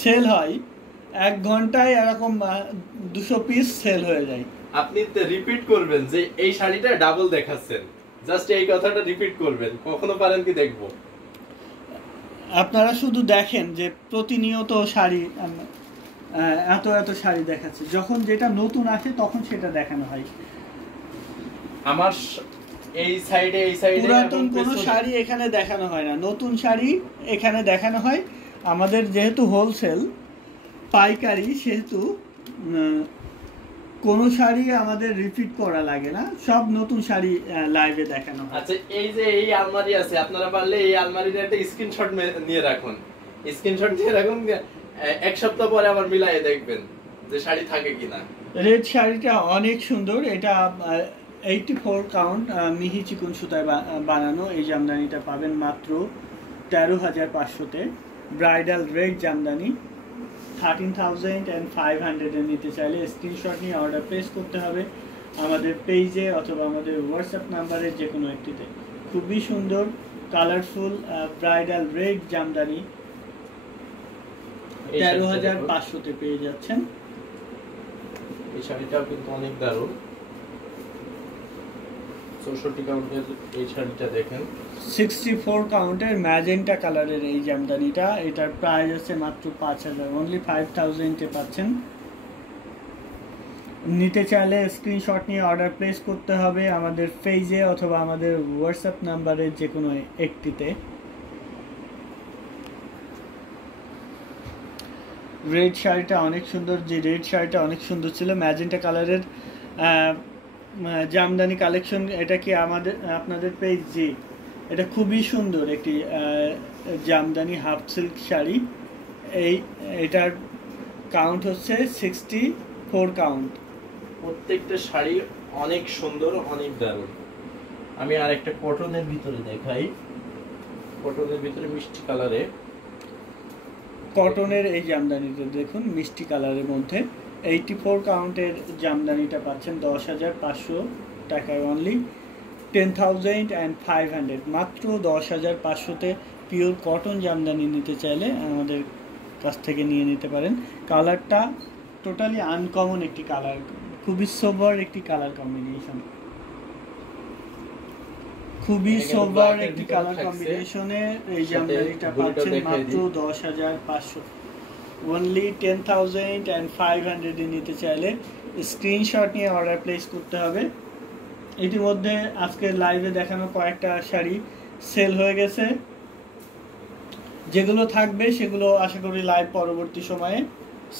Sell হয়, 1 ঘন্টায় এরকম 200 পিস সেল হয়ে যায়। আপনি রিপিট করবেন যে এই শাড়িটা ডাবল দেখাচ্ছেন, জাস্ট এই কথাটা রিপিট করবেন, কখনো পারেন কি দেখবো। আপনারা শুধু দেখেন যে প্রতিনিয়ত শাড়ি, এত এত শাড়ি দেখাচ্ছে, যখন যেটা নতুন আসে তখন সেটা দেখানো হয়। আমার এই সাইডে পুরাতন কোনো শাড়ি এখানে দেখানো হয় না, নতুন শাড়ি এখানে দেখানো হয়। আমাদের যেহেতু হোলসেল পাইকারি, সেহেতু কোনো শাড়ি আমাদের রিপিট করা লাগে না, সব নতুন শাড়ি লাইভে দেখানো হয়। আচ্ছা, এই যে এই আলমারি আছে, আপনারা পারলে এই আলমারির একটা স্ক্রিনশট নিয়ে রাখুন, স্ক্রিনশট নিয়ে রাখুন, 1 সপ্তাহ পরে আবার মিলায়ে দেখবেন যে শাড়ি থাকে কিনা। রেড শাড়িটা অনেক সুন্দর, এটা 84 কাউন্ট মিহি চিকন সুতায় বানানো। এই জামদানিটা পাবেন মাত্র 13,500-তে। ব্রাইডাল রেড জামদানি 13,500 নিতে চাইলে স্ক্রিনশট নিয়ে অর্ডার প্লেস করতে হবে আমাদের পেজে অথবা আমাদের হোয়াটসঅ্যাপ নাম্বারের যে কোনো একটিতে। খুবই সুন্দর কালারফুল ব্রাইডাল রেড জামদানি 13,500-তে পেয়ে যাচ্ছেন। এই শাড়িটাও কিন্তু অনেক দারুণ, 64 কাউন্টের এই শাড়িটা দেখেন। 64 কাউন্টের ম্যাজেন্টা কালারের এই জামদানিটা, এটার প্রাইস আছে মাত্র 5,000, অনলি 5,000-এ পাচ্ছেন। নিতে চাইলে স্ক্রিনশট নিয়ে অর্ডার প্লেস করতে হবে আমাদের পেজে অথবা আমাদের হোয়াটসঅ্যাপ নাম্বারের যে কোনো একটিতে। রেড শাড়িটা অনেক সুন্দর, যে রেড শাড়িটা অনেক সুন্দর ছিল, ম্যাজেন্টা কালারের জামদানি কালেকশন। এটা কি আপনাদের পেজ? জি, এটা খুবই সুন্দর একটি জামদানি হাফ সিল্ক শাড়ি। এটার কাউন্ট হচ্ছে 64 কাউন্ট। প্রত্যেকটা শাড়ি অনেক সুন্দর, অনেক দারুণ। আমি আরেকটা কটনের ভিতরে দেখাই, কটনের ভিতরে মিষ্টি কালারে কটনের এই জামদানিটা দেখুন, মিষ্টি কালারের মধ্যে 84 কাউন্টের জামদানিটা পাচ্ছেন 10,500 টাকায়, অনলি 10,500, মাত্র 10,500-তে পিওর কটন জামদানি নিতে চাইলে আমাদের কাছ থেকে নিয়ে নিতে পারেন। কালারটা টোটালি আনকমন একটি কালার, খুবই সোবার একটি কালার কম্বিনেশন, খুবই সোবার একটি কালার কম্বিনেশনে এই জামদানিটা পাচ্ছেন মাত্র 10,500, অনলি 10,500-এ নিতে চাইলে স্ক্রিনশট নিয়ে অর্ডার প্লেস করতে হবে। ইতিমধ্যে আজকে লাইভে দেখানো কয়েকটা শাড়ি সেল হয়ে গেছে, যেগুলো থাকবে সেগুলো আশা করি লাইভ পরবর্তী সময়ে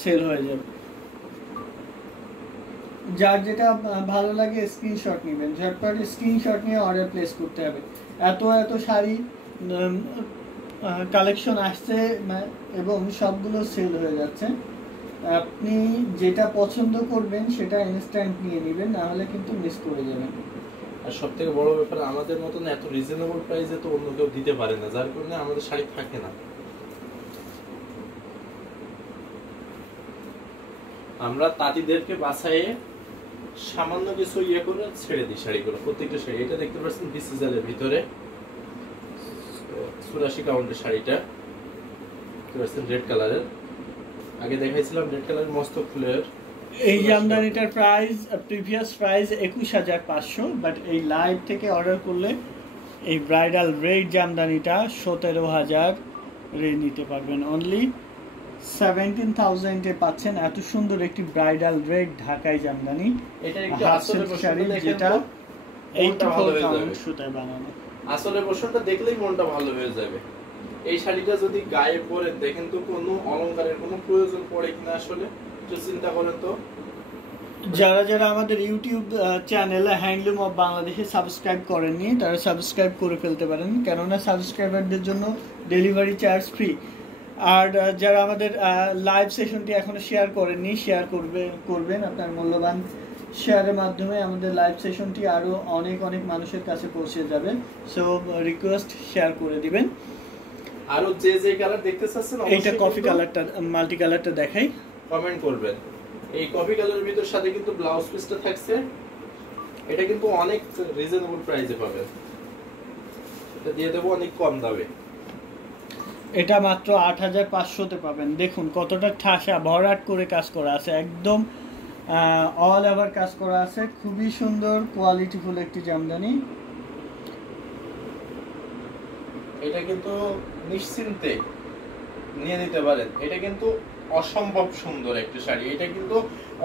সেল হয়ে যাবে। যার যেটা ভালো লাগে স্ক্রিনশট নেবেন, ঝটপট স্ক্রিনশট নিয়ে অর্ডার প্লেস করতে হবে। এত এত শাড়ি কালেকশন আসছে এবং সবগুলো সেল হয়ে যাচ্ছে। আপনি যেটা পছন্দ করবেন সেটা ইনস্ট্যান্ট নিয়ে নেবেন, না হলে কিন্তু মিস করে যাবেন। আর সবথেকে বড় ব্যাপার, আমাদের মতন এত রিজনেবল প্রাইসে তো অন্য কেউ দিতে পারে না, যার কারণে আমাদের শাড়ি থাকে না। আমরা তাঁতিদেরকে বাছাইয়ে সামান্য কিছু ইয়ে করে ছেড়ে দিই শাড়িগুলো, প্রত্যেকটা শাড়ি। এটা দেখতে পাচ্ছেন ডিসিজালের ভিতরে 84 কাউন্টের শাড়িটা দেখতে পাচ্ছেন, রেড কালারের। আগে দেখাইছিলাম রেড কালারের মস্ত ফুলের। এই জামদানিটার প্রাইস প্রিভিয়াস প্রাইস 21,500, বাট এই লাইভ থেকে অর্ডার করলে এই ব্রাইডাল রেড জামদানিটা 17,000-এ নিতে পারবেন, অনলি 17,000-এ পাচ্ছেন। এত সুন্দর একটি ব্রাইডাল রেড ঢাকাই জামদানি, এটা একটু আসলে শাড়ি যেটা 84 কাউন্ট সুতায় বানানো। আসলে বসনটা দেখলেই মনটা ভালো হয়ে যাবে। এই শাড়িটা যদি গায়ে পরে দেখেন তো কোনো অলংকারের কোনো প্রয়োজন পড়ে কিনা, আসলে একটু চিন্তা করেন তো। যারা যারা আমাদের ইউটিউব চ্যানেল হ্যান্ডলুম অফ বাংলাদেশে সাবস্ক্রাইব করেননি তারা সাবস্ক্রাইব করে ফেলতে পারেন, কেননা সাবস্ক্রাইবারদের জন্য ডেলিভারি চার্জ ফ্রি। আর যারা আমাদের লাইভ সেশনটি এখনো শেয়ার করেননি, শেয়ার করবেন। আপনার মূল্যবান শেয়ারের মাধ্যমে আমাদের লাইভ সেশনটি আরও অনেক অনেক মানুষের কাছে পৌঁছে যাবে। সো রিকোয়েস্ট শেয়ার করে দিবেন। আরো যে যে কালার দেখতে চাচ্ছেন, এইটা কফি কালারটা, মাল্টি কালারটা দেখাই, কমেন্ট করবেন। এই কফি কালারের ভিতর সাথে কিন্তু ব্লাউজ পিসটা থাকছে, এটা কিন্তু অনেক রিজনেবল প্রাইসে পাবেন, এটা দিয়ে দেবো অনেক কম দামে। এটা মাত্র 8500-তে পাবেন। দেখুন কতটা ঠাসা ভরাট করে কাজ করা আছে, একদম অল ওভার কাজ করা আছে, খুবই সুন্দর কোয়ালিটিফুল একটি জামদানি। এটা কিন্তু নিশ্চিন্তে নিয়ে নিতে পারেন, এটা কিন্তু অসম্ভব সুন্দর একটা শাড়ি। এটা কিন্তু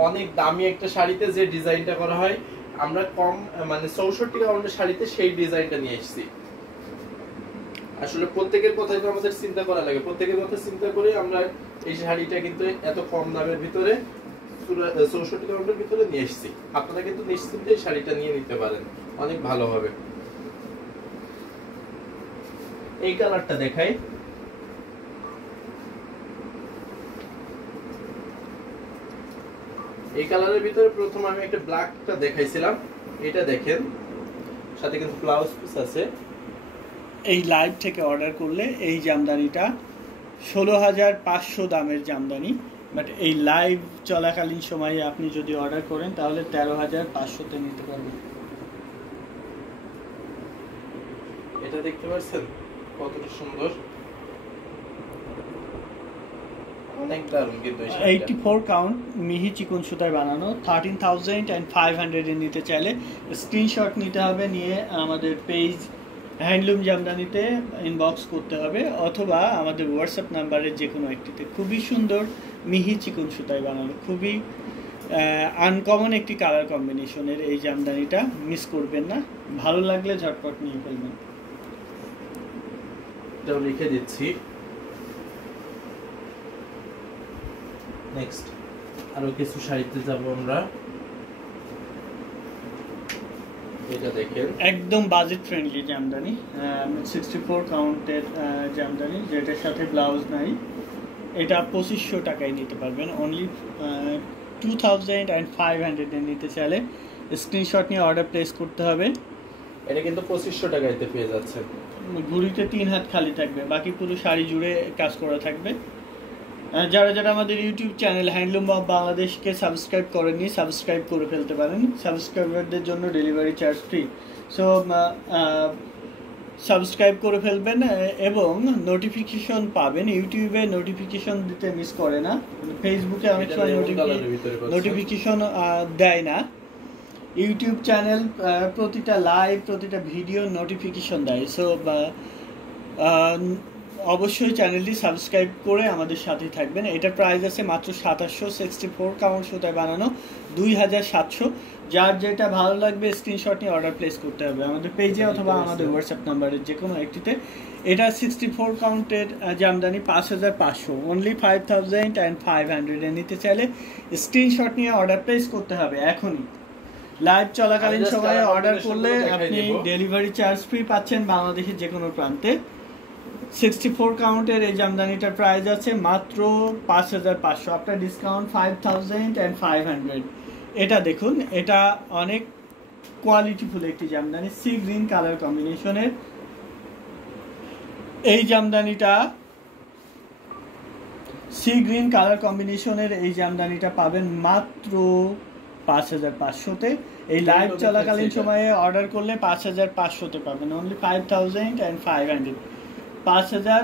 অনেক দামি একটা শাড়িতে যে ডিজাইনটা করা হয়, আমরা কম মানে 64 কাউন্টের শাড়িতে সেই ডিজাইনটা নিয়ে এসেছি। আসলে প্রত্যেকের কথাই তো আমাদের চিন্তা করা লাগে, প্রত্যেকের কথা চিন্তা করে আমরা এই শাড়িটা কিন্তু এত কম দামের ভিতরে 64 কাউন্টের ভিতরে নিয়ে এসেছি। আপনারা কিন্তু নিশ্চিন্তে এই শাড়িটা নিয়ে নিতে পারেন, অনেক ভালো হবে। এই কালারটা দেখাই, এই কালারের ভিতরে প্রথম আমি একটা ব্ল্যাকটা দেখাইছিলাম, এটা দেখেন সাথে কিন্তু ব্লাউজ পিস আছে। এই লাইভ থেকে অর্ডার করলে এই জামদানিটা 16500 দামের জামদানি, বাট এই লাইভ চলাকালীন সময়ে আপনি যদি অর্ডার করেন তাহলে 13500-তে নিতে পারবেন। এটা দেখতে পাচ্ছেন কতটা সুন্দর, অনেক দারুণ কিন্তু। 84 কাউন্ট মিহি চিকন সুতায় বানানো, 13500 নিতে চাইলে স্ক্রিনশট নিতে হবে, নিয়ে আমাদের পেজ হ্যান্ডলুম জামদানিতে ইনবক্স করতে হবে, অথবা আমাদের হোয়াটসঅ্যাপ নাম্বারের যে কোনো একটিতে। খুবই সুন্দর মিহি চিকন সুতায় বানানো, খুবই আনকমন একটি কালার কম্বিনেশনের এই জামদানিটা, মিস করবেন না, ভালো লাগলে ঝটপট নিয়ে ফেলবেন। এটাও লিখে দিচ্ছি। নেক্সট আরো কিছু শাড়িতে যাব আমরা। এটা দেখেন একদম বাজেট ফ্রেন্ডলি জামদানি, 64 কাউন্টের জামদানি, যেটার সাথে ব্লাউজ নাই। এটা 2500 টাকায় নিতে পারবেন, অনলি 2500 নিতে চাইলে স্ক্রিনশট নিয়ে অর্ডার প্লেস করতে হবে। এটা কিন্তু 2500 টাকাতে পেয়ে যাচ্ছে। ঘুড়িতে 3 হাত খালি থাকবে, বাকি পুরো শাড়ি জুড়ে কাজ করা থাকবে। যারা যারা আমাদের ইউটিউব চ্যানেল হ্যান্ডলুম অফ বাংলাদেশকে সাবস্ক্রাইব করেননি, সাবস্ক্রাইব করে ফেলতে পারেন, সাবস্ক্রাইবারদের জন্য delivery charge free. So subscribe করে ফেলবেন এবং নোটিফিকেশন পাবেন। ইউটিউবে নোটিফিকেশন দিতে মিস করে না, ফেসবুকে অনেক সময় নোটিফিকেশন দেয় না। ইউটিউব চ্যানেল প্রতিটা লাইভ, প্রতিটা ভিডিও নোটিফিকেশন দেয়। সো অবশ্যই চ্যানেলটি সাবস্ক্রাইব করে আমাদের সাথে থাকবেন। এটার প্রাইস আছে মাত্র 2700, 64 কাউন্ট সুতায় বানানো, 2700। যার যেটা ভালো লাগবে স্ক্রিনশট নিয়ে অর্ডার প্লেস করতে হবে আমাদের পেজে অথবা আমাদের হোয়াটসঅ্যাপ নাম্বারের যে কোনো একটিতে। এটা 64 কাউন্টের জামদানি, 5500, অনলি 5500 নিতে চাইলে স্ক্রিনশট নিয়ে অর্ডার প্লেস করতে হবে এখনই। লাইভ চলাকালীন সময়ে অর্ডার করলে আপনি ডেলিভারি চার্জ ফ্রি পাচ্ছেন বাংলাদেশের যে কোনো প্রান্তে। 64 কাউন্টের এই জামদানিটার প্রাইস আছে মাত্র 5500, আপনার ডিসকাউন্ট 5500। এটা দেখুন, এটা অনেক কোয়ালিটিফুল একটি জামদানি, সি গ্রিন কালার কম্বিনেশনের এই জামদানিটা, সি গ্রিন কালার কম্বিনেশনের এই জামদানিটা পাবেন মাত্র 5500-তে। এই লাইভ চলাকালীন সময়ে অর্ডার করলে 5500-তে পাবেন, অনলি 5500। 5000।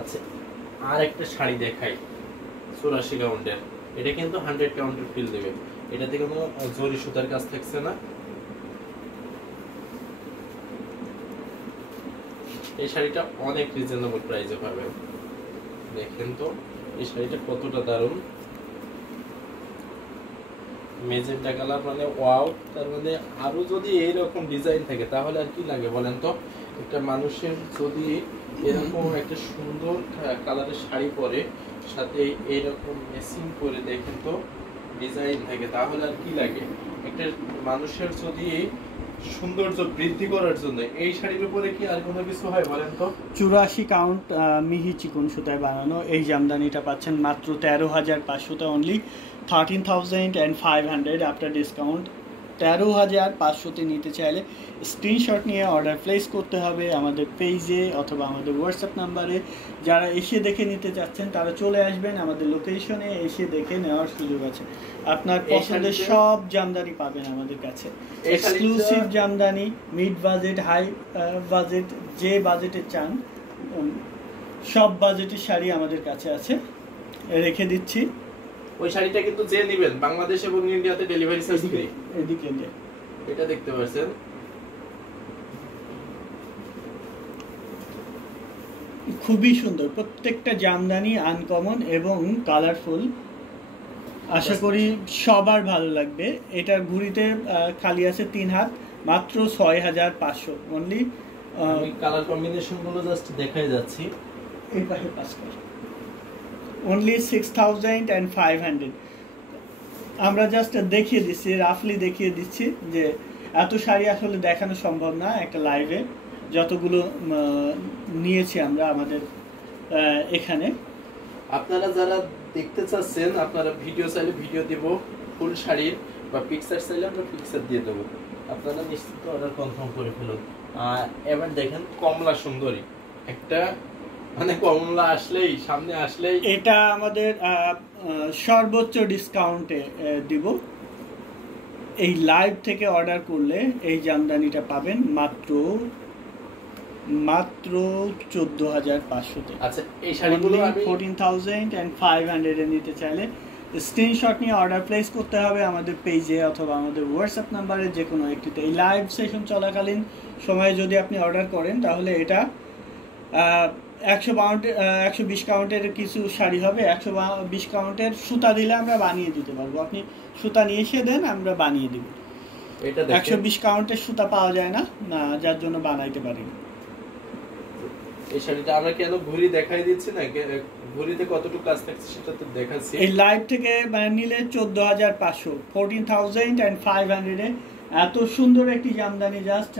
আচ্ছা, আর একটা শাড়ি দেখাই 84 কাউন্টের। এটা কিন্তু 100 কাউন্টের ফিল দেবে, এটাতে কোনো জরি সুতার কাজ থাকছে না। এই শাড়িটা অনেক রিজনেবল প্রাইসে পাবেন। দেখেন তো এই শাড়িটা কতটা দারুণ, মেজেন্টা কালার, মানে ওয়াও। তার মানে আরো যদি এইরকম ডিজাইন থাকে তাহলে আর কি লাগে বলেন তো। একটা মানুষের যদি এরকম একটা সুন্দর কালারের শাড়ি পরে সাথে এইরকম ম্যাচিং করে দেখেন তো ডিজাইন থাকে, তাহলে আর কি লাগে। একটা মানুষের যদি সৌন্দর্য বৃদ্ধি করার জন্য এই শাড়ির উপরে কি আর কোনো কিছু হয় বলেন তো। 84 কাউন্ট মিহি চিকন সুতায় বানানো এই জামদানিটা পাচ্ছেন মাত্র 13500-তে, অনলি 13500 আফটার ডিসকাউন্ট। 13,500-তে নিতে চাইলে স্ক্রিনশট নিয়ে অর্ডার প্লেস করতে হবে আমাদের পেজে অথবা আমাদের হোয়াটসঅ্যাপ নাম্বারে। যারা এসে দেখে নিতে চাচ্ছেন তারা চলে আসবেন আমাদের লোকেশনে, এসে দেখে নেওয়ার সুযোগ আছে। আপনার পছন্দের সব জামদানি পাবেন আমাদের কাছে, exclusive Jamdani, mid budget, high budget, যে বাজেটে চান সব বাজেটের শাড়ি আমাদের কাছে আছে, রেখে দিচ্ছি। ওই শাড়িটা কিন্তু যে নেবেন বাংলাদেশ এবং ইন্ডিয়াতে ডেলিভারি চার্জ ফ্রি। এদিকে এটা দেখতে পাচ্ছেন, খুবই সুন্দর, প্রত্যেকটা জামদানি আনকমন এবং কালারফুল। আশা করি সবার ভালো লাগবে। এটার ঘুড়িতে খালি আছে 3 হাত, মাত্র 6,500 অনলি। কালার কম্বিনেশন গুলো জাস্ট দেখাই যাচ্ছি, এই পাশে পাস কর, অনলি 6,500। আমরা জাস্ট দেখিয়ে দিচ্ছি, রাফলি দেখিয়ে দিচ্ছি যে এত শাড়ি আসলে দেখানো সম্ভব না একটা লাইভে, যতগুলো নিয়েছি আমরা আমাদের এখানে। আপনারা যারা দেখতে চাচ্ছেন আপনারা ভিডিও চাইলে ভিডিও দেব ফুল শাড়ির, বা পিকচার চাইলে আমরা পিকচার দিয়ে দেবো, আপনারা নিশ্চিত অর্ডার কনফার্ম করে ফেলুন। এবার দেখেন কমলা সুন্দরী একটা, মানে কমলা আসলেই সামনে আসলেই এটা আমাদের সর্বোচ্চ ডিসকাউন্টে দিব। এই লাইভ থেকে অর্ডার করলে এই জামদানিটা পাবেন মাত্র 14,500-তে। আচ্ছা, এই শাড়িগুলো 14,500 নিতে চাইলে স্ক্রিনশট নিয়ে অর্ডার প্লেস করতে হবে আমাদের পেজে অথবা আমাদের হোয়াটসঅ্যাপ নাম্বারে, যে কোনো একটিতে। এই লাইভ সেশন চলাকালীন সময়ে যদি আপনি অর্ডার করেন তাহলে এটা 120 কাউন্টের কিছু শাড়ি হবে, 120 কাউন্টের সুতা দিলে আমরা বানিয়ে দিতে পারবো। আপনি সুতা নিয়ে এসে দেন, আমরা বানিয়ে দিব। 120 কাউন্টের সুতা পাওয়া যায় না, যার জন্য বানাইতে পারি। এই শাড়িটা আমরা কেন ঘুরি দেখাই দিচ্ছি না, ঘুরিতে কতটুকু কাজ থাকছে সেটা তো দেখাচ্ছি। এই লাইভ থেকে নিলে 14,500, 14,500 এ এত সুন্দর একটি জামদানি জাস্ট